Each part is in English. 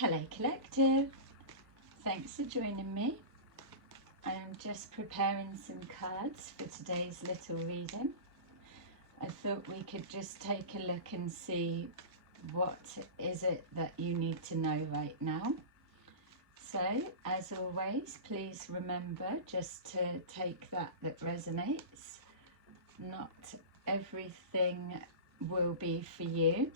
Hello Collective, thanks for joining me. I'm just preparing some cards for today's little reading. I thought we could just take a look and see what is it that you need to know right now. So as always, please remember just to take that resonates. Not everything will be for you.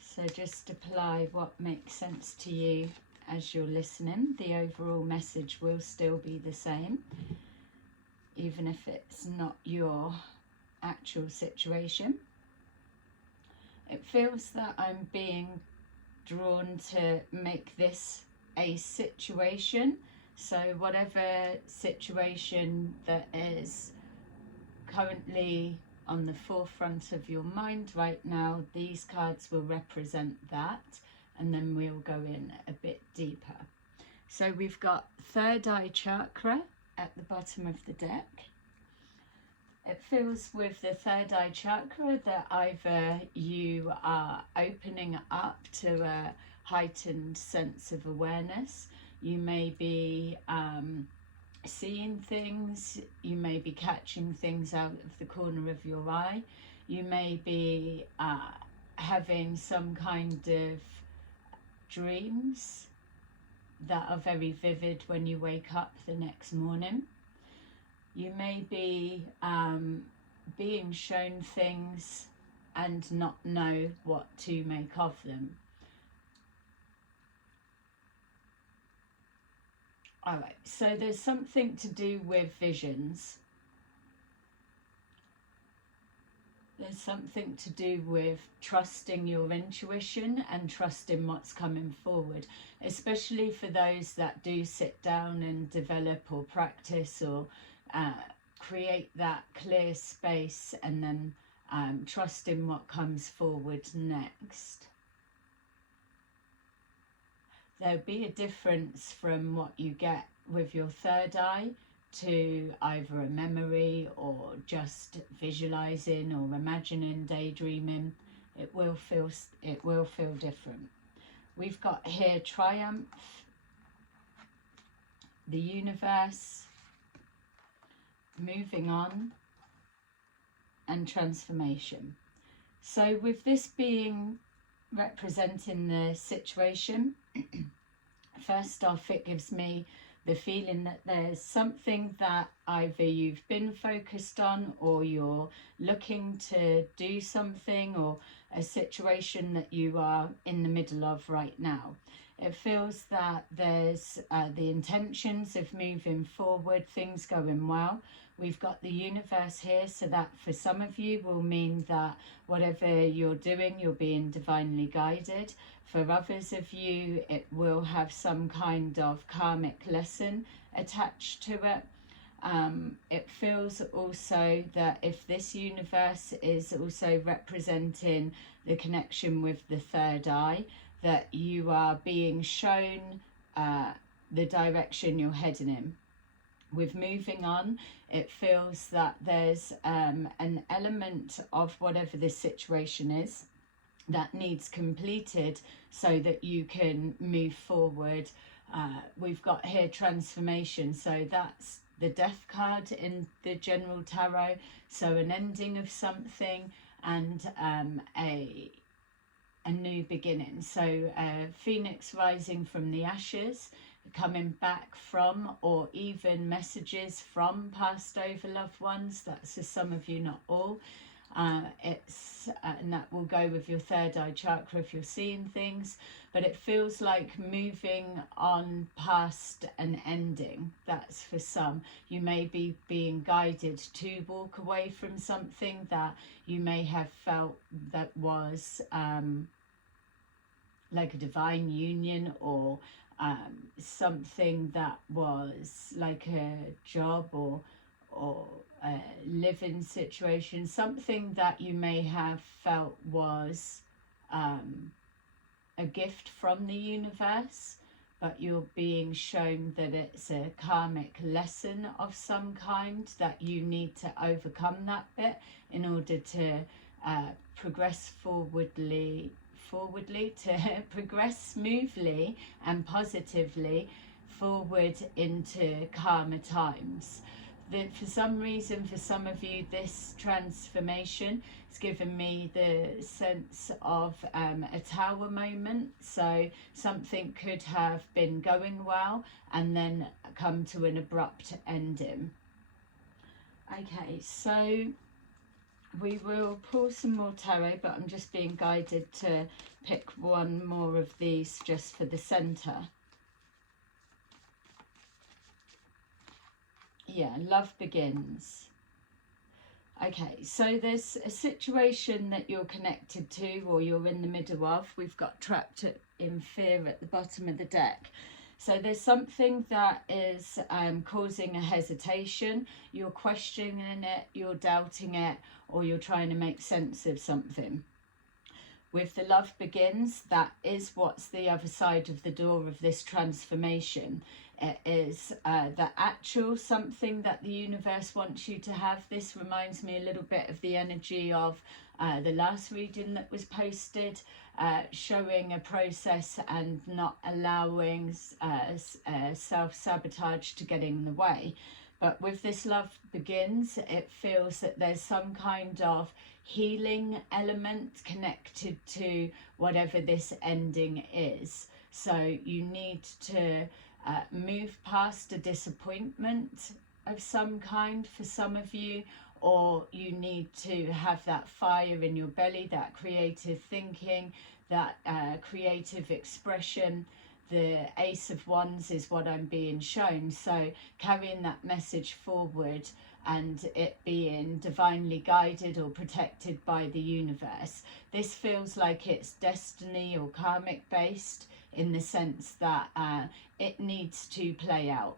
So just apply what makes sense to you as you're listening. The overall message will still be the same, even if it's not your actual situation. It feels that I'm being drawn to make this a situation. So whatever situation that is currently on the forefront of your mind right now, these cards will represent that, and then we'll go in a bit deeper. So we've got third eye chakra at the bottom of the deck. It feels with the third eye chakra that either you are opening up to a heightened sense of awareness. You may be seeing things, you may be catching things out of the corner of your eye, you may be having some kind of dreams that are very vivid when you wake up the next morning. You may be being shown things and not know what to make of them. Alright, so there's something to do with visions. There's something to do with trusting your intuition and trusting what's coming forward, especially for those that do sit down and develop or practice or create that clear space and then trusting what comes forward next. There'll be a difference from what you get with your third eye to either a memory or just visualizing or imagining, daydreaming. It will feel different. We've got here triumph, the universe, moving on, and transformation. So with this being representing the situation, first off, it gives me the feeling that there's something that either you've been focused on or you're looking to do something, or a situation that you are in the middle of right now. It feels that there's the intentions of moving forward, things going well. We've got the universe here, so that for some of you will mean that whatever you're doing, you're being divinely guided. For others of you, it will have some kind of karmic lesson attached to it. It feels also that if this universe is also representing the connection with the third eye, that you are being shown the direction you're heading in. With moving on, it feels that there's an element of whatever this situation is that needs completed so that you can move forward. We've got here transformation, so that's the death card in the general tarot, so an ending of something and a new beginning. So phoenix rising from the ashes, coming back from, or even messages from passed over loved ones. That's for some of you, not all. And that will go with your third eye chakra if you're seeing things, but it feels like moving on past an ending. That's for some. You may be being guided to walk away from something that you may have felt that was like a divine union, or something that was like a job or a living situation, something that you may have felt was a gift from the universe, but you're being shown that it's a karmic lesson of some kind, that you need to overcome that bit in order to progress forwardly, to progress smoothly and positively forward into calmer times. That for some reason, for some of you, this transformation has given me the sense of a tower moment. So something could have been going well and then come to an abrupt ending. Okay, so we will pull some more tarot, but I'm just being guided to pick one more of these just for the center. Yeah, love begins. Okay, so there's a situation that you're connected to or you're in the middle of. We've got trapped in fear at the bottom of the deck. So there's something that is causing a hesitation. You're questioning it, you're doubting it, or you're trying to make sense of something. With the love begins, that is what's the other side of the door of this transformation. It is the actual something that the universe wants you to have. This reminds me a little bit of the energy of the last reading that was posted, showing a process and not allowing self-sabotage to get in the way. But with this love begins, it feels that there's some kind of healing element connected to whatever this ending is. So you need to move past a disappointment of some kind for some of you, or you need to have that fire in your belly, that creative thinking, that creative expression. The Ace of Wands is what I'm being shown, so carrying that message forward and it being divinely guided or protected by the universe. This feels like it's destiny or karmic based, in the sense that it needs to play out.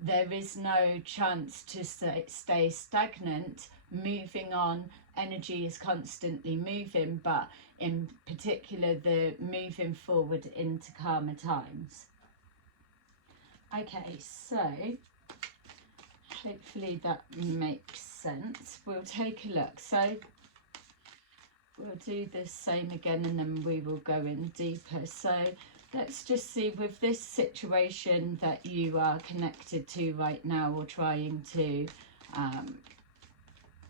There is no chance to stay stagnant. Moving on, energy is constantly moving, but in particular the moving forward into calmer times. Okay, so hopefully that makes sense. We'll take a look. So we'll do the same again and then we will go in deeper. So let's just see, with this situation that you are connected to right now, or trying to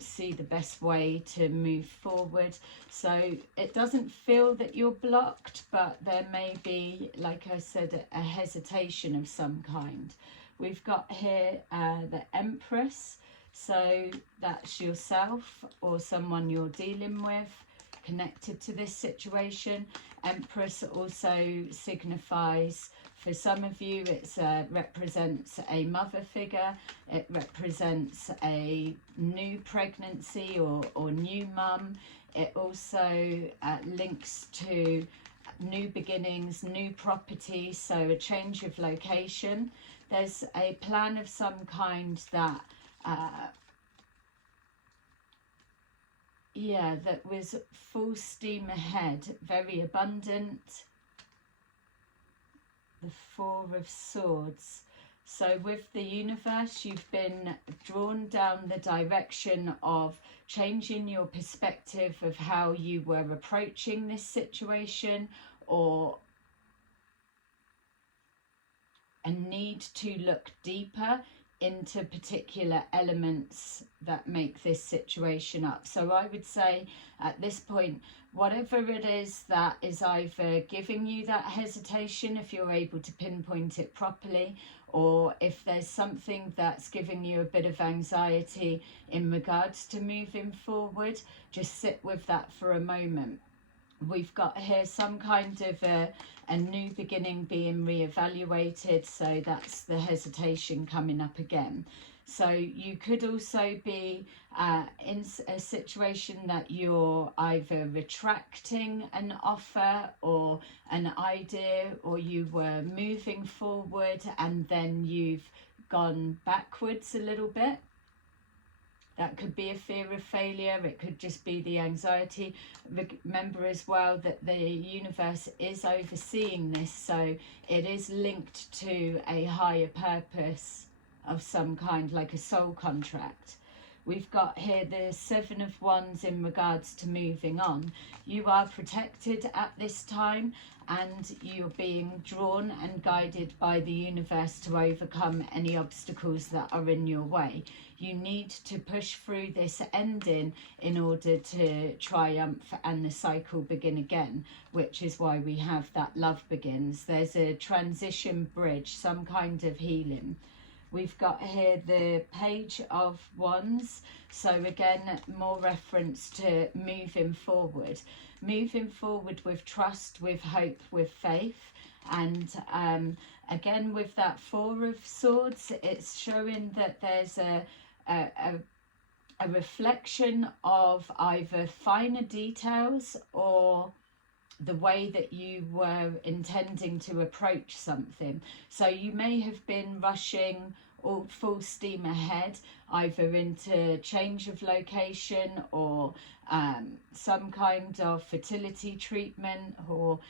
see the best way to move forward. So it doesn't feel that you're blocked, but there may be, like I said, a hesitation of some kind. We've got here the Empress, so that's yourself or someone you're dealing with connected to this situation. Empress also signifies, for some of you, it represents a mother figure. It represents a new pregnancy or new mum. It also links to new beginnings, new property, so a change of location. There's a plan of some kind that that was full steam ahead, very abundant. The Four of Swords. So with the universe, you've been drawn down the direction of changing your perspective of how you were approaching this situation, or a need to look deeper into particular elements that make this situation up. So I would say at this point, whatever it is that is either giving you that hesitation, if you're able to pinpoint it properly, or if there's something that's giving you a bit of anxiety in regards to moving forward, just sit with that for a moment. We've got here some kind of a new beginning being reevaluated, so that's the hesitation coming up again. So you could also be in a situation that you're either retracting an offer or an idea, or you were moving forward and then you've gone backwards a little bit. That could be a fear of failure. It could just be the anxiety. Remember as well that the universe is overseeing this, so it is linked to a higher purpose of some kind, like a soul contract. We've got here the Seven of Wands in regards to moving on. You are protected at this time, and you're being drawn and guided by the universe to overcome any obstacles that are in your way. You need to push through this ending in order to triumph and the cycle begin again, which is why we have that love begins. There's a transition bridge, some kind of healing. We've got here the Page of Wands. So again, more reference to moving forward. Moving forward with trust, with hope, with faith. And again, with that Four of Swords, it's showing that there's a reflection of either finer details or the way that you were intending to approach something. So you may have been rushing or full steam ahead, either into change of location or some kind of fertility treatment, or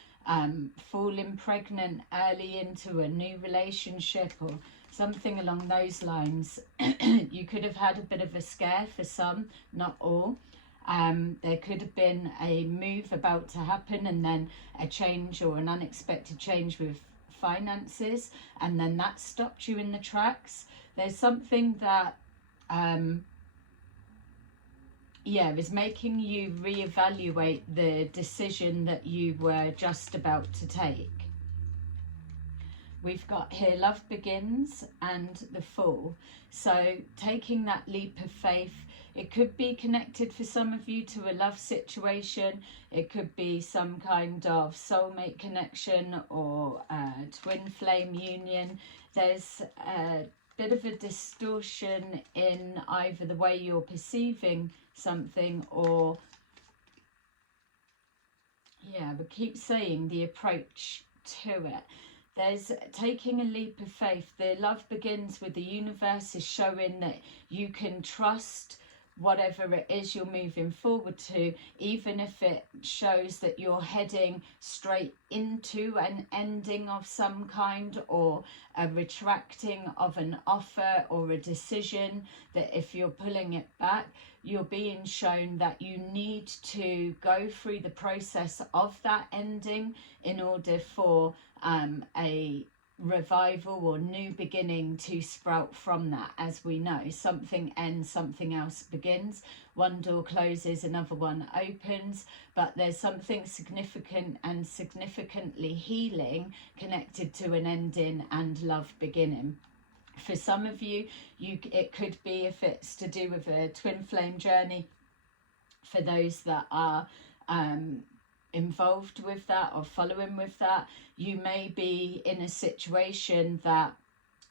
falling pregnant early into a new relationship or something along those lines. You could have had a bit of a scare for some, not all. There could have been a move about to happen, and then a change or an unexpected change with finances, and then that stopped you in the tracks. There's something that is making you reevaluate the decision that you were just about to take. We've got here Love Begins and the Fool. So taking that leap of faith, it could be connected for some of you to a love situation. It could be some kind of soulmate connection or twin flame union. There's a bit of a distortion in either the way you're perceiving something, or we keep saying the approach to it. There's taking a leap of faith. The Love Begins with the universe is showing that you can trust whatever it is you're moving forward to, even if it shows that you're heading straight into an ending of some kind, or a retracting of an offer or a decision, that if you're pulling it back, you're being shown that you need to go through the process of that ending in order for a revival or new beginning to sprout from that. As we know, something ends, something else begins. One door closes, another one opens, but there's something significant and significantly healing connected to an ending and love beginning. For some of you, it could be, if it's to do with a twin flame journey, for those that are involved with that or following with that, you may be in a situation that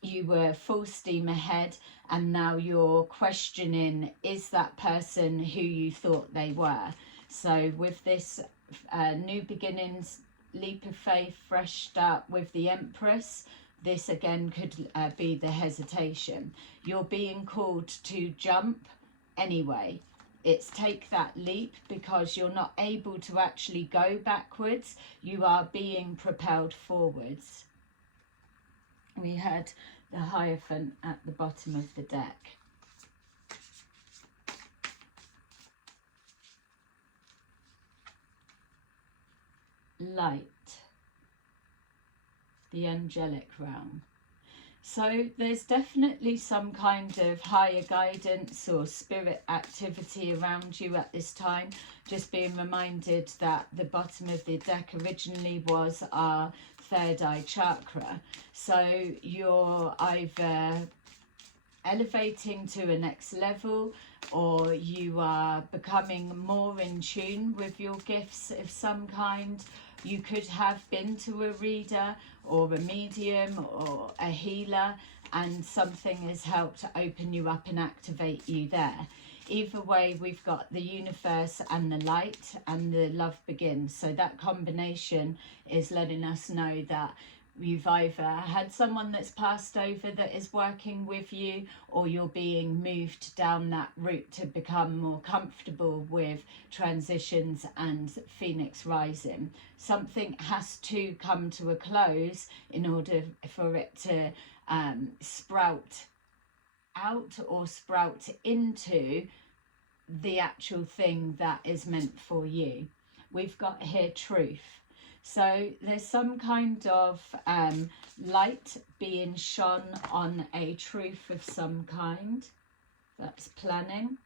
you were full steam ahead, and now you're questioning, is that person who you thought they were? So with this new beginnings, leap of faith, fresh start with the Empress, this again could be the hesitation. You're being called to jump anyway. It's take that leap because you're not able to actually go backwards. You are being propelled forwards. We had the Hierophant at the bottom of the deck. Light, the angelic realm. So there's definitely some kind of higher guidance or spirit activity around you at this time. Just being reminded that the bottom of the deck originally was our third eye chakra. So you're either elevating to a next level, or you are becoming more in tune with your gifts of some kind. You could have been to a reader or a medium or a healer, and something has helped to open you up and activate you there. Either way, we've got the universe and the light and the love begins. So that combination is letting us know that you've either had someone that's passed over that is working with you, or you're being moved down that route to become more comfortable with transitions and phoenix rising. Something has to come to a close in order for it to sprout out or sprout into the actual thing that is meant for you. We've got here truth. So there's some kind of light being shone on a truth of some kind. That's planning,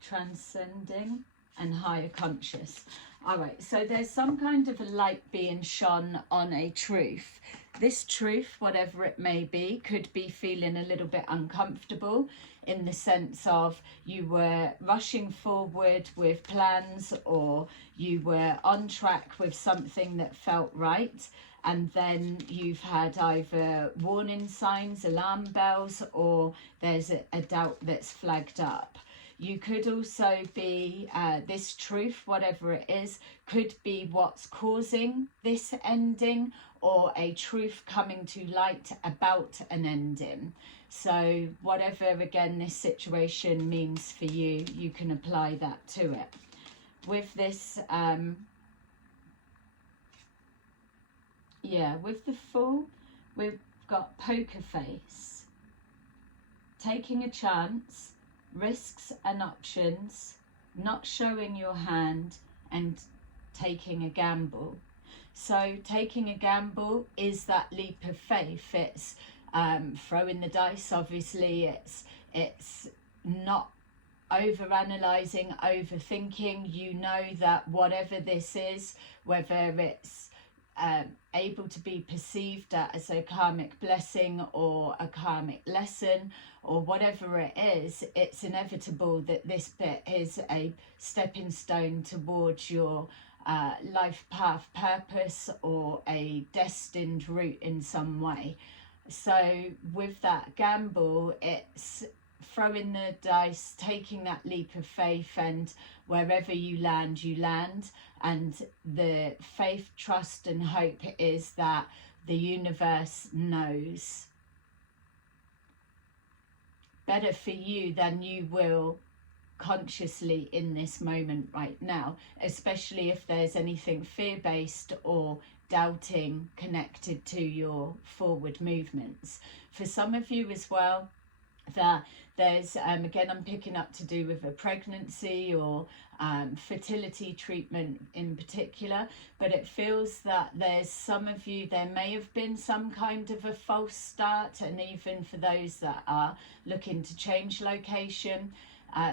transcending, and higher conscious. All right, so there's some kind of a light being shone on a truth. This truth, whatever it may be, could be feeling a little bit uncomfortable, in the sense of you were rushing forward with plans, or you were on track with something that felt right, and then you've had either warning signs, alarm bells, or there's a doubt that's flagged up. You could also be, this truth, whatever it is, could be what's causing this ending, or a truth coming to light about an ending. So whatever, again, this situation means for you, you can apply that to it. With this, with the Fool, we've got poker face. Taking a chance, risks and options, not showing your hand, and taking a gamble. So taking a gamble is that leap of faith. It's throwing the dice. Obviously it's not over-analysing, overthinking. You know that whatever this is, whether it's able to be perceived as a karmic blessing or a karmic lesson, or whatever it is, it's inevitable that this bit is a stepping stone towards your life path purpose, or a destined route in some way. So with that gamble, it's throwing the dice, taking that leap of faith, and wherever you land, you land. And the faith, trust and hope is that the universe knows better for you than you will consciously in this moment right now, especially if there's anything fear-based or doubting connected to your forward movements. For some of you as well, that there's again, I'm picking up to do with a pregnancy or fertility treatment in particular, but it feels that there's some of you, there may have been some kind of a false start, and even for those that are looking to change location,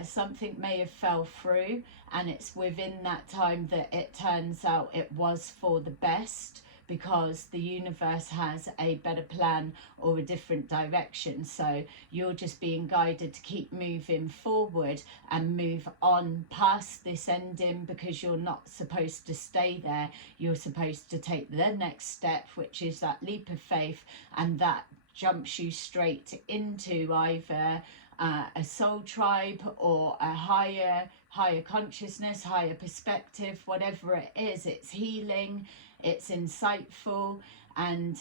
something may have fell through, and it's within that time that it turns out it was for the best, because the universe has a better plan or a different direction. So you're just being guided to keep moving forward and move on past this ending, because you're not supposed to stay there. You're supposed to take the next step, which is that leap of faith, and that jumps you straight into either a soul tribe or a higher consciousness, higher perspective, whatever it is. It's healing, it's insightful, and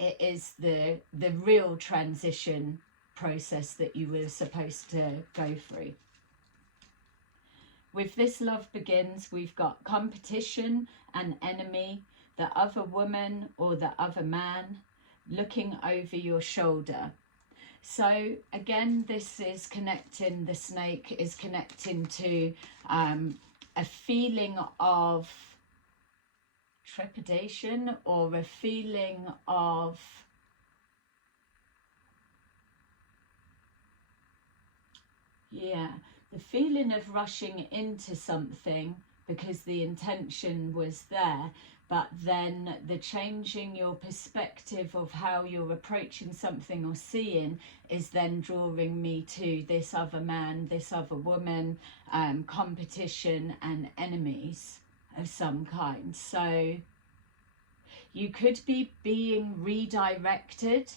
it is the real transition process that you were supposed to go through. With this love begins, we've got competition and enemy, the other woman or the other man looking over your shoulder. So again, this is connecting, the snake is connecting to a feeling of trepidation, or a feeling of the feeling of rushing into something because the intention was there, but then the changing your perspective of how you're approaching something or seeing is then drawing me to this other man, this other woman, competition and enemies of some kind. So you could be being redirected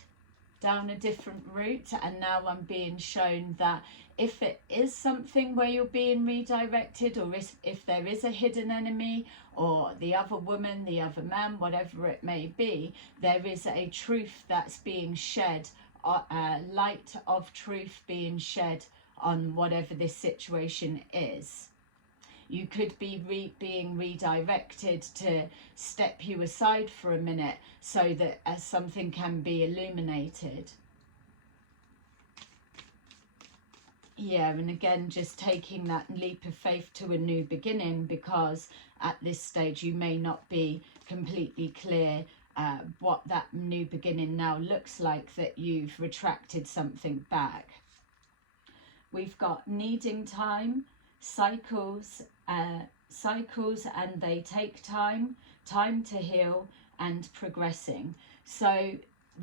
down a different route, and now I'm being shown that if it is something where you're being redirected, or if there is a hidden enemy, or the other woman, the other man, whatever it may be, there is a truth that's being shed, light of truth being shed on whatever this situation is. You could be being redirected to step you aside for a minute so that something can be illuminated. Yeah, and again, just taking that leap of faith to a new beginning, because at this stage you may not be completely clear what that new beginning now looks like, that you've retracted something back. We've got needing time, cycles, and they take time to heal, and progressing. So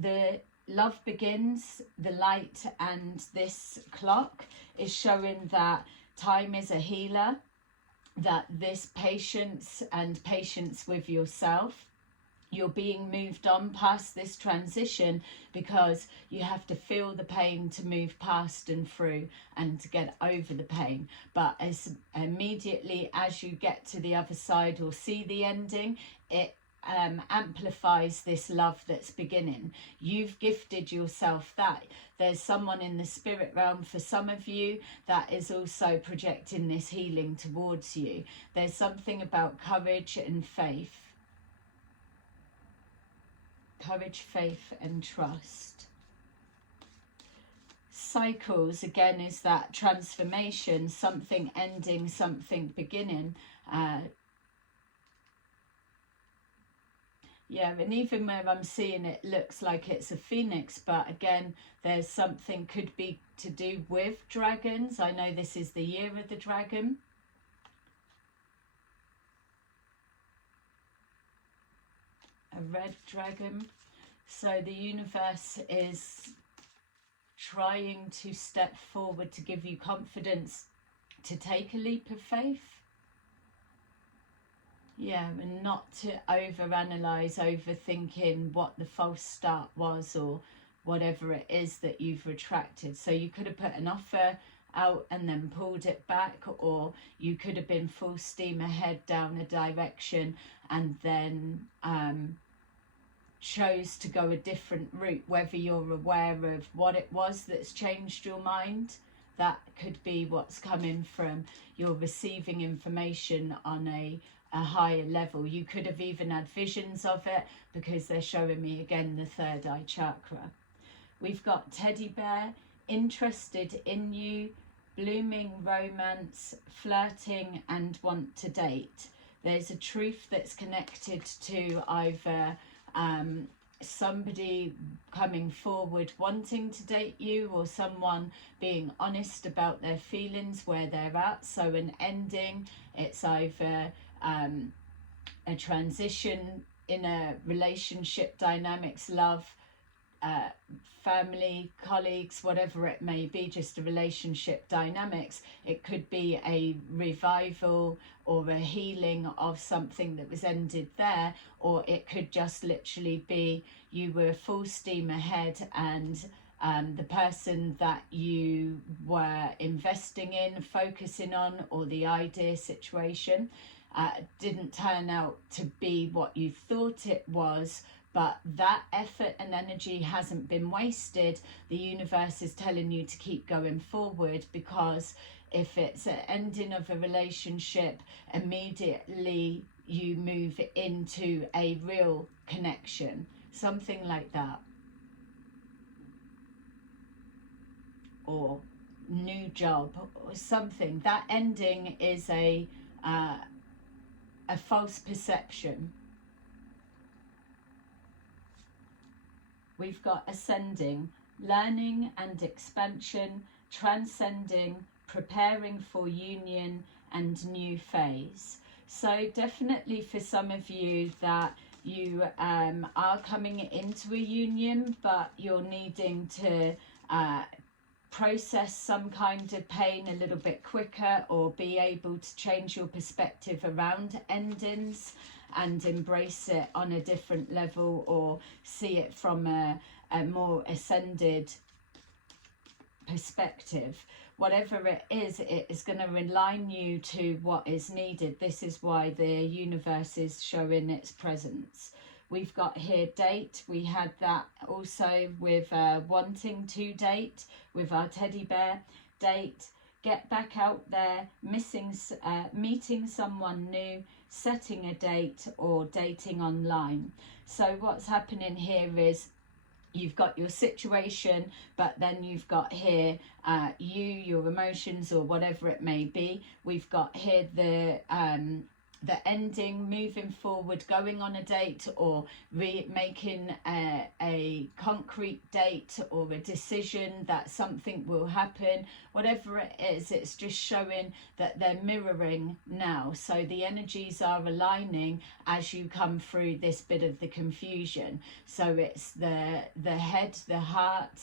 the love begins, the light, and this clock is showing that time is a healer, that this patience and patience with yourself, you're being moved on past this transition, because you have to feel the pain to move past and through and to get over the pain. But as immediately as you get to the other side or see the ending, it amplifies this love that's beginning. You've gifted yourself that. There's someone in the spirit realm for some of you that is also projecting this healing towards you. There's something about courage and faith. Courage, faith, and trust. Cycles, again, is that transformation, something ending, something beginning. Yeah, and even where I'm seeing it looks like it's a phoenix, but again, there's something could be to do with dragons. I know this is the year of the dragon. A red dragon. So the universe is trying to step forward to give you confidence to take a leap of faith. Yeah, and not to overanalyze, overthinking what the false start was or whatever it is that you've retracted. So you could have put an offer out and then pulled it back, or you could have been full steam ahead down a direction and then chose to go a different route. Whether you're aware of what it was that's changed your mind, that could be what's coming from. You're receiving information on a higher level. You could have even had visions of it, because they're showing me again the third eye chakra. We've got teddy bear, interested in you, blooming romance, flirting, and want to date. There's a truth that's connected to either somebody coming forward wanting to date you, or someone being honest about their feelings, where they're at. So an ending, it's either a transition in a relationship dynamics, love, family, colleagues, whatever it may be, just a relationship dynamics. It could be a revival or a healing of something that was ended there, or it could just literally be you were full steam ahead, and the person that you were investing in, focusing on, or the idea situation didn't turn out to be what you thought it was, but that effort and energy hasn't been wasted. The universe is telling you to keep going forward, because if it's an ending of a relationship, immediately you move into a real connection, something like that. Or new job or something. That ending is a false perception. We've got ascending, learning and expansion, transcending, preparing for union and new phase. So definitely for some of you that you are coming into a union, but you're needing to process some kind of pain a little bit quicker, or be able to change your perspective around endings and embrace it on a different level, or see it from a more ascended perspective. Whatever it is going to align you to what is needed. This is why the universe is showing its presence. We've got here date. We had that also with wanting to date with our teddy bear. Date, get back out there, meeting someone new, setting a date, or dating online. So what's happening here is you've got your situation, but then you've got here your emotions, or whatever it may be. We've got here the ending, moving forward, going on a date, or making a concrete date, or a decision that something will happen. Whatever it is, it's just showing that they're mirroring now. So the energies are aligning as you come through this bit of the confusion. So it's the head, the heart,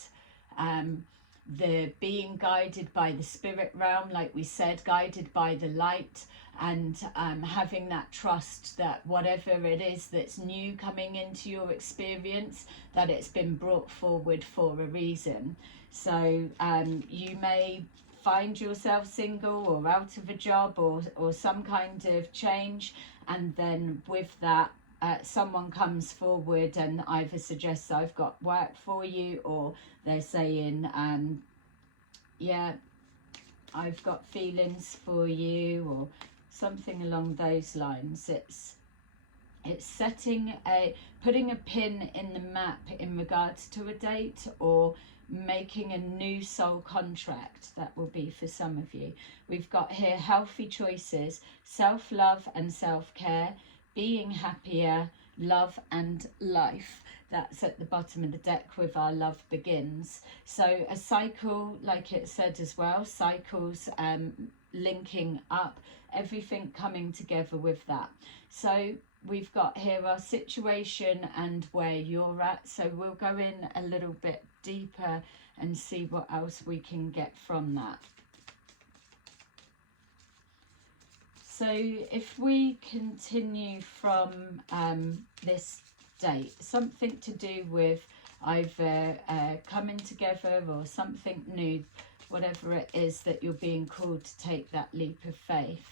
the being guided by the spirit realm, like we said, guided by the light, and having that trust that whatever it is that's new coming into your experience, that it's been brought forward for a reason. So you may find yourself single, or out of a job, or some kind of change, and then with that someone comes forward and either suggests, I've got work for you, or they're saying, yeah, I've got feelings for you, or something along those lines. It's putting a pin in the map in regards to a date, or making a new soul contract. That will be for some of you. We've got here healthy choices, self-love and self-care, being happier, love and life. That's at the bottom of the deck with our love begins. So a cycle, like it said as well, cycles linking up, everything coming together with that. So we've got here our situation and where you're at. So we'll go in a little bit deeper and see what else we can get from that. So if we continue from this date, something to do with either coming together or something new, whatever it is that you're being called to take that leap of faith.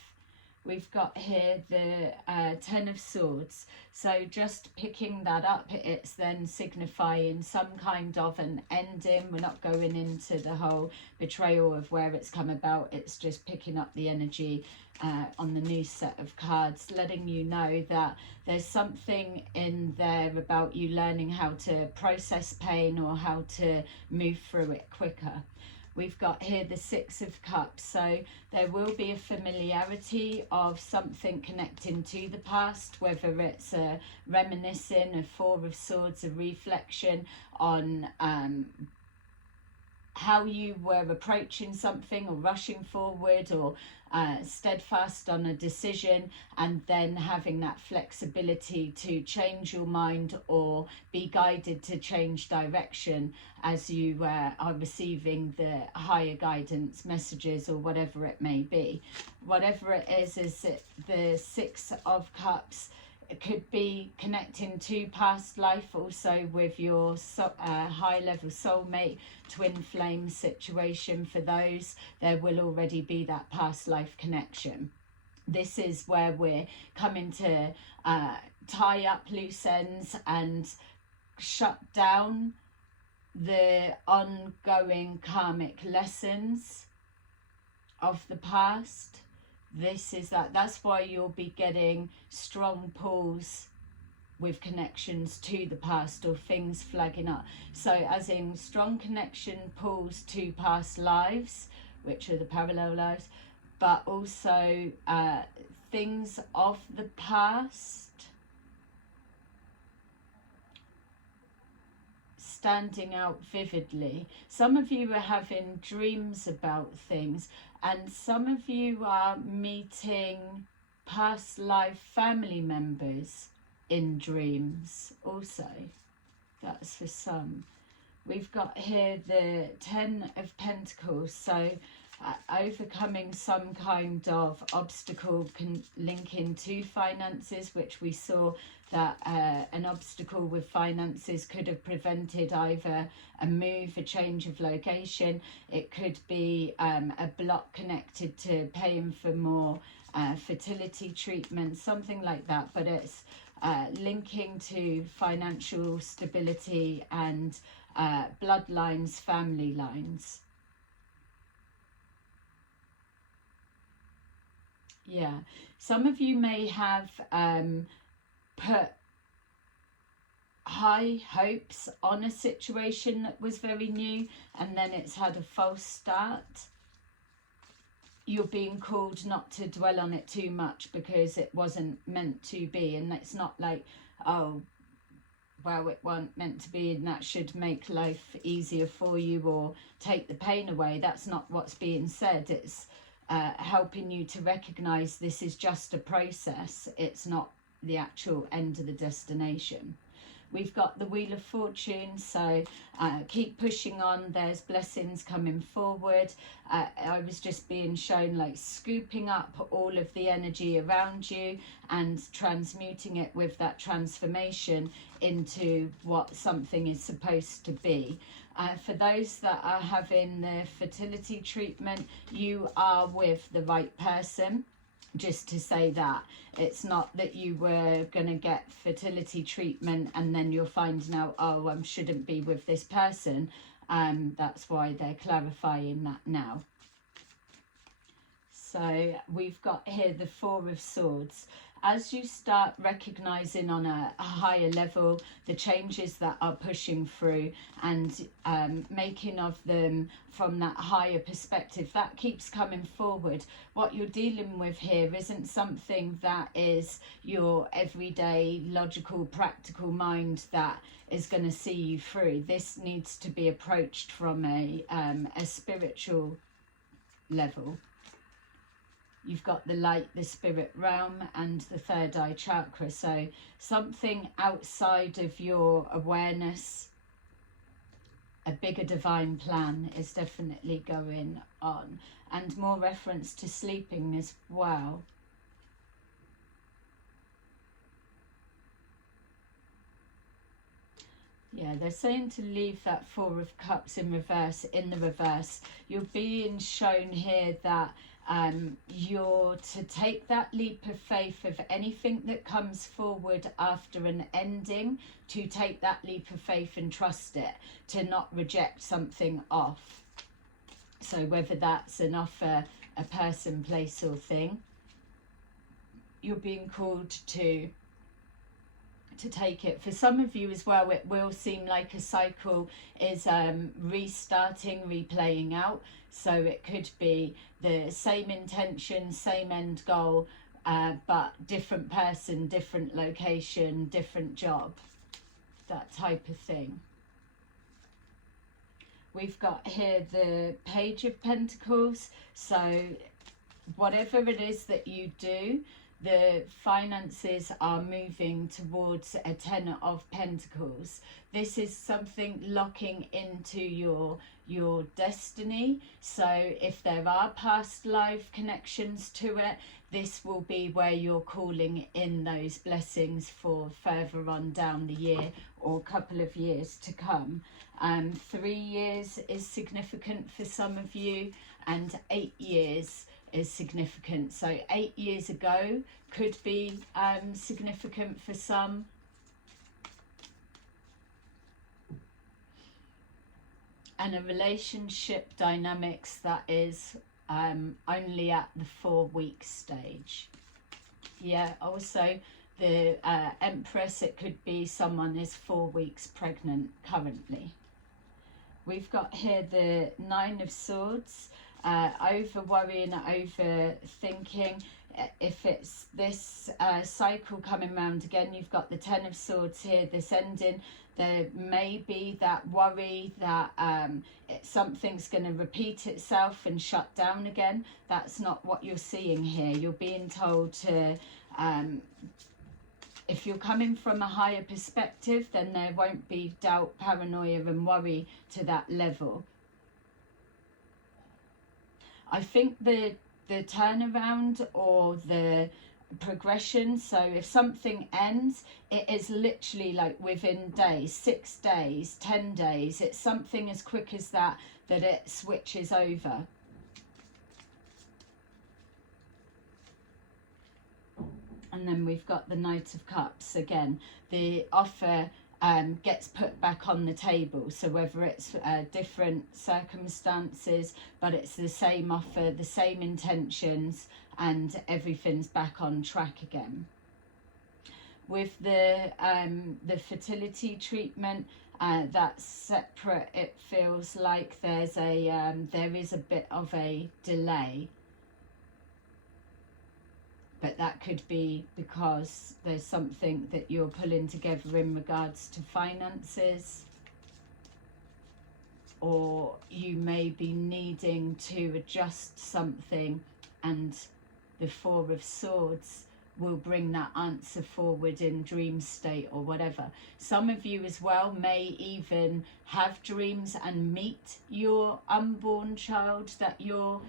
We've got here the Ten of Swords. So just picking that up, it's then signifying some kind of an ending. We're not going into the whole betrayal of where it's come about. It's just picking up the energy on the new set of cards, letting you know that there's something in there about you learning how to process pain, or how to move through it quicker. We've got here the Six of Cups. So there will be a familiarity of something connecting to the past, whether it's a reminiscing, a Four of Swords, a reflection on how you were approaching something, or rushing forward, or steadfast on a decision, and then having that flexibility to change your mind, or be guided to change direction as you are receiving the higher guidance messages, or whatever it may be. Whatever it is the Six of Cups. It could be connecting to past life, also with your high level soulmate, twin flame situation. For those, there will already be that past life connection. This is where we're coming to tie up loose ends and shut down the ongoing karmic lessons of the past. This is that's why you'll be getting strong pulls with connections to the past, or things flagging up. So as in strong connection pulls to past lives, which are the parallel lives, but also things of the past standing out vividly. Some of you are having dreams about things, and some of you are meeting past life family members in dreams also. That's for some. We've got here the Ten of Pentacles. So overcoming some kind of obstacle linking to finances, which we saw that an obstacle with finances could have prevented either a move, a change of location. It could be a block connected to paying for more fertility treatment, something like that. But it's linking to financial stability and bloodlines, family lines. Yeah, some of you may have put high hopes on a situation that was very new, and then it's had a false start. You're being called not to dwell on it too much because it wasn't meant to be, and it's not like, oh, well, it wasn't meant to be and that should make life easier for you or take the pain away. That's not what's being said. It's helping you to recognize this is just a process. It's not the actual end of the destination. We've got the Wheel of Fortune, so keep pushing on. There's blessings coming forward. I was just being shown like scooping up all of the energy around you and transmuting it with that transformation into what something is supposed to be. For those that are having the fertility treatment, you are with the right person. Just to say that it's not that you were going to get fertility treatment and then you're finding out, oh, I shouldn't be with this person. That's why they're clarifying that now. So we've got here the Four of Swords. As you start recognizing on a higher level the changes that are pushing through and making of them from that higher perspective, that keeps coming forward. What you're dealing with here isn't something that is your everyday logical practical mind that is going to see you through. This needs to be approached from a spiritual level. You've got the light, the spirit realm, and the third eye chakra. So something outside of your awareness, a bigger divine plan is definitely going on. And more reference to sleeping as well. Yeah, they're saying to leave that Four of Cups in reverse, in the reverse. You're being shown here that you're to take that leap of faith of anything that comes forward after an ending, to take that leap of faith and trust it, to not reject something off. So whether that's an offer, a person, place or thing, you're being called to take it. For some of you as well, it will seem like a cycle is restarting, replaying out. So it could be the same intention, same end goal, but different person, different location, different job, that type of thing. We've got here the Page of Pentacles. So whatever it is that you do, the finances are moving towards a Ten of Pentacles. This is something locking into your destiny. So if there are past life connections to it, this will be where you're calling in those blessings for further on down the year or a couple of years to come. 3 years is significant for some of you, and 8 years is significant. So 8 years ago could be significant for some. And a relationship dynamics that is only at the 4-week stage. Yeah, also the Empress, it could be someone is 4 weeks pregnant currently. We've got here the Nine of Swords. Over worrying, overthinking. If it's this cycle coming round again, you've got the Ten of Swords here, this ending. There may be that worry that something's going to repeat itself and shut down again. That's not what you're seeing here. You're being told to, if you're coming from a higher perspective, then there won't be doubt, paranoia and worry to that level. I think the turnaround or the progression, so if something ends, it is literally like within days, 6 days, 10 days. It's something as quick as that it switches over. And then we've got the Knight of Cups again. The offer gets put back on the table. So whether it's different circumstances, but it's the same offer, the same intentions, and everything's back on track again. With the fertility treatment, that's separate. It feels like there is a bit of a delay, but that could be because there's something that you're pulling together in regards to finances, or you may be needing to adjust something, and the Four of Swords will bring that answer forward in dream state or whatever. Some of you as well may even have dreams and meet your unborn child that you're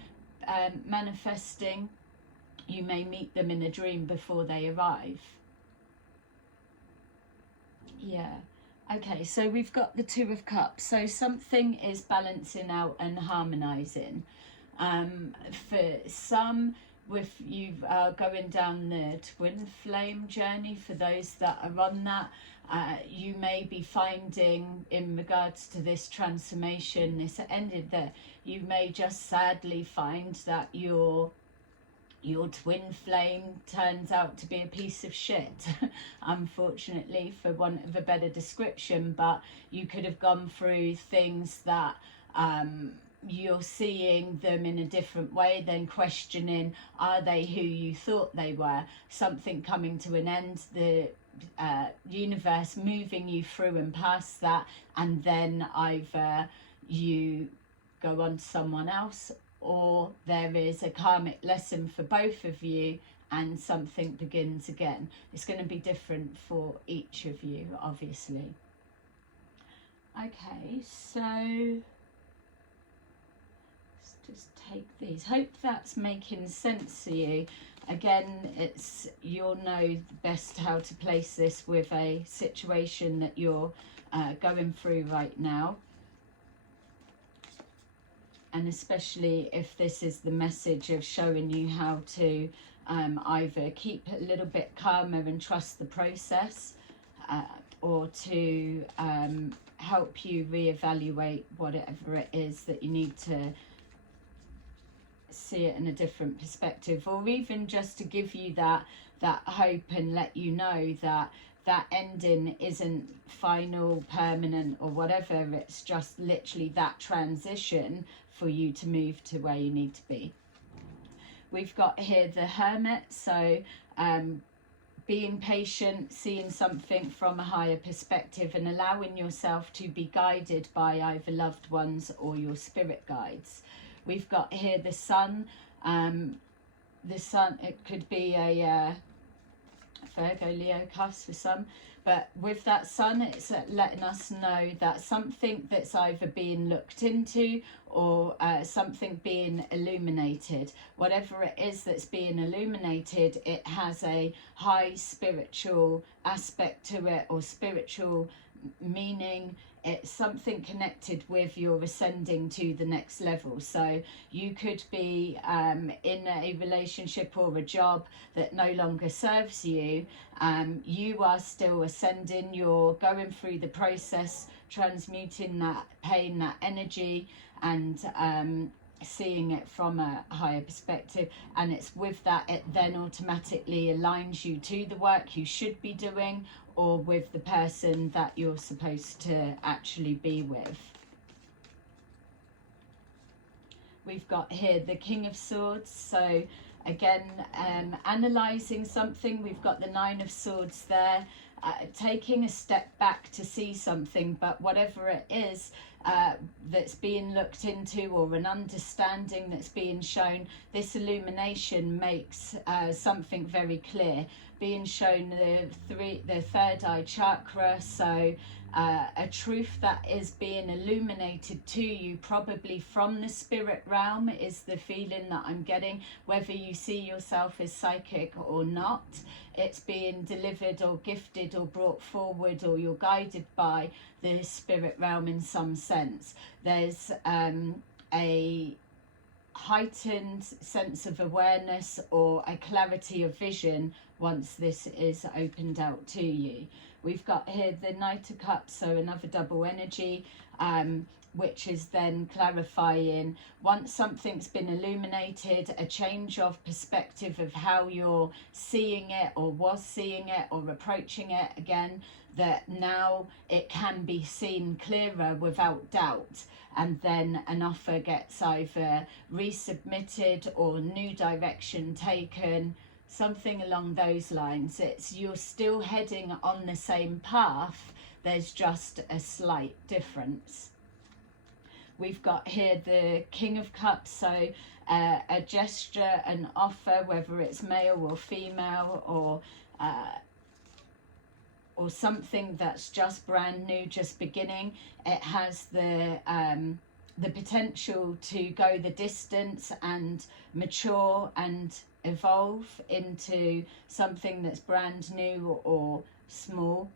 manifesting. You may meet them in a dream before they arrive. Yeah. Okay, so we've got the Two of Cups. So something is balancing out and harmonizing. For some, with you going down the twin flame journey, for those that are on that, you may be finding, in regards to this transformation, this ended there, you may just sadly find that your twin flame turns out to be a piece of shit, unfortunately, for want of a better description. But you could have gone through things that you're seeing them in a different way, then questioning, are they who you thought they were? Something coming to an end, the universe moving you through and past that, and then either you go on to someone else, or there is a karmic lesson for both of you and something begins again. It's going to be different for each of you, obviously. Okay, so let's just take these. Hope that's making sense to you. Again, you'll know best how to place this with a situation that you're going through right now. And especially if this is the message of showing you how to either keep a little bit calmer and trust the process, or to help you reevaluate whatever it is that you need to see it in a different perspective, or even just to give you that hope and let you know that ending isn't final, permanent, or whatever. It's just literally that transition for you to move to where you need to be. We've got here the Hermit, so being patient, seeing something from a higher perspective, and allowing yourself to be guided by either loved ones or your spirit guides. We've got here the Sun. The Sun, it could be a Virgo, Leo cusp for some, but with that Sun, it's letting us know that something that's either being looked into or something being illuminated. Whatever it is that's being illuminated, it has a high spiritual aspect to it, or spiritual meaning. It's something connected with your ascending to the next level. So you could be in a relationship or a job that no longer serves you. You are still ascending. You're going through the process, transmuting that pain, that energy, and seeing it from a higher perspective. And it's with that, it then automatically aligns you to the work you should be doing, or with the person that you're supposed to actually be with. We've got here the King of Swords. So again, analysing something. We've got the Nine of Swords there. Taking a step back to see something, but whatever it is that's being looked into, or an understanding that's being shown, this illumination makes something very clear. Being shown the third eye chakra, so a truth that is being illuminated to you, probably from the spirit realm, is the feeling that I'm getting. Whether you see yourself as psychic or not, it's being delivered or gifted or brought forward, or you're guided by the spirit realm in some sense. There's a heightened sense of awareness or a clarity of vision once this is opened out to you. We've got here the Knight of Cups, so another double energy, which is then clarifying once something's been illuminated, a change of perspective of how you're seeing it or was seeing it or approaching it again, that now it can be seen clearer without doubt, and then an offer gets either resubmitted or new direction taken, something along those lines. It's you're still heading on the same path, there's just a slight difference. We've got here the King of Cups, so a gesture, an offer, whether it's male or female, or something that's just brand new, just beginning. It has the potential to go the distance and mature and evolve into something that's brand new or small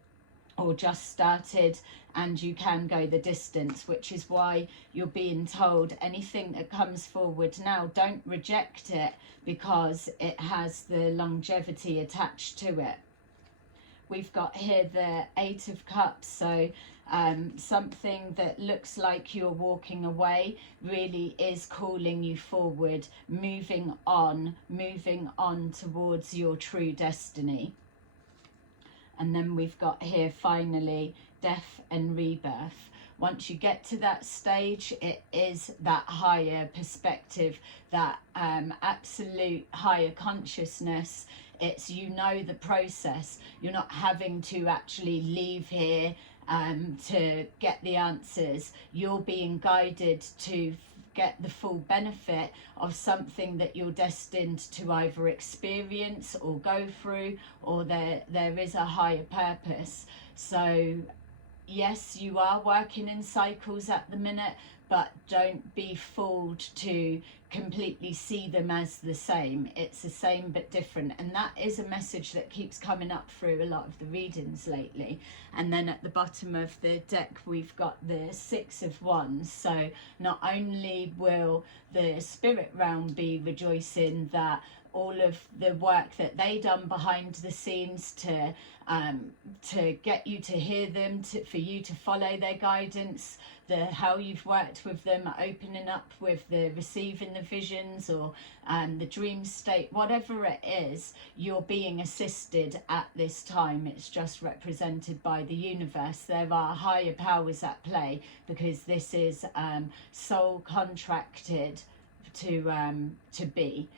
or just started, and you can go the distance, which is why you're being told anything that comes forward now, don't reject it because it has the longevity attached to it. We've got here the Eight of Cups, so something that looks like you're walking away really is calling you forward, moving on towards your true destiny. And then we've got here finally death and rebirth. Once you get to that stage, it is that higher perspective, that absolute higher consciousness. It's, you know, the process. You're not having to actually leave here to get the answers. You're being guided to get the full benefit of something that you're destined to either experience or go through, or there is a higher purpose. So yes, you are working in cycles at the minute, but don't be fooled to completely see them as the same. It's the same but different, and that is a message that keeps coming up through a lot of the readings lately. And then at the bottom of the deck we've got the Six of Wands, so not only will the spirit realm be rejoicing that all of the work that they done behind the scenes to get you to hear them, for you to follow their guidance, how you've worked with them, opening up with the receiving the visions or the dream state, whatever it is, you're being assisted at this time. It's just represented by the universe. There are higher powers at play because this is soul contracted to be.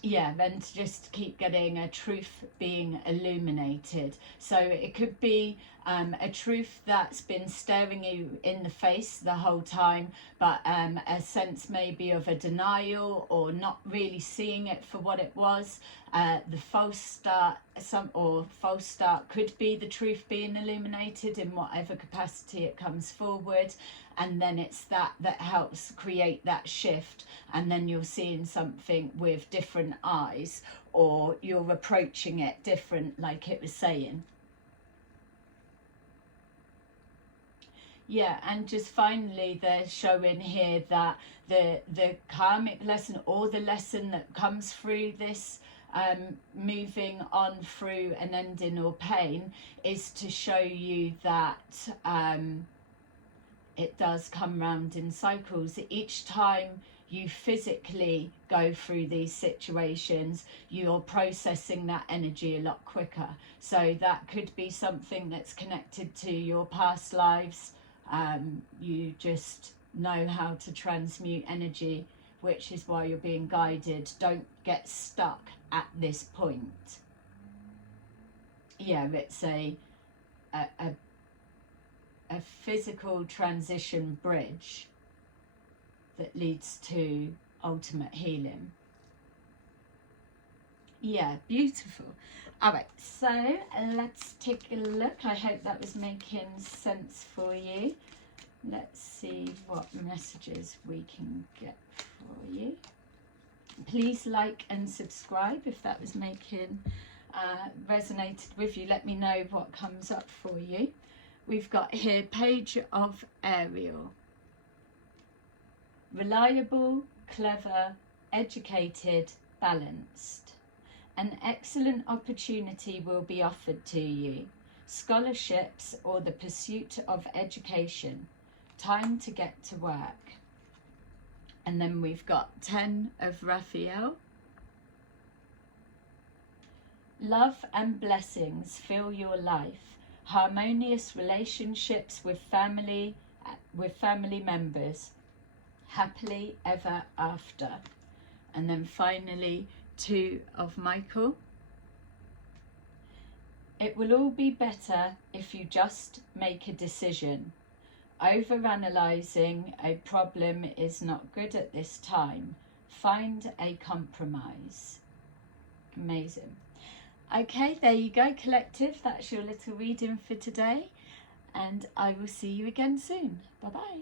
Yeah, then to just keep getting a truth being illuminated. So it could be a truth that's been staring you in the face the whole time, but a sense maybe of a denial or not really seeing it for what it was. The false start, false start could be the truth being illuminated in whatever capacity it comes forward. And then it's that helps create that shift, and then you're seeing something with different eyes, or you're approaching it different, like it was saying. Yeah, and just finally they're showing here that the karmic lesson, or the lesson that comes through this moving on through an ending or pain, is to show you that it does come round in cycles. Each time you physically go through these situations, you're processing that energy a lot quicker. So that could be something that's connected to your past lives. You just know how to transmute energy, which is why you're being guided. Don't get stuck at this point. Yeah, it's a physical transition bridge that leads to ultimate healing. Yeah, beautiful. All right, so let's take a look. I hope that was making sense for you. Let's see what messages we can get for you. Please like and subscribe if that was making resonated with you. Let me know what comes up for you. We've got here Page of Ariel. Reliable, clever, educated, balanced. An excellent opportunity will be offered to you. Scholarships or the pursuit of education. Time to get to work. And then we've got 10 of Raphael. Love and blessings fill your life. Harmonious relationships with family members. Happily ever after. And then finally 2 of Michael. It will all be better if you just make a decision. Overanalyzing a problem is not good at this time. Find a compromise. Amazing. Okay, there you go, collective. That's your little reading for today. And I will see you again soon. Bye-bye.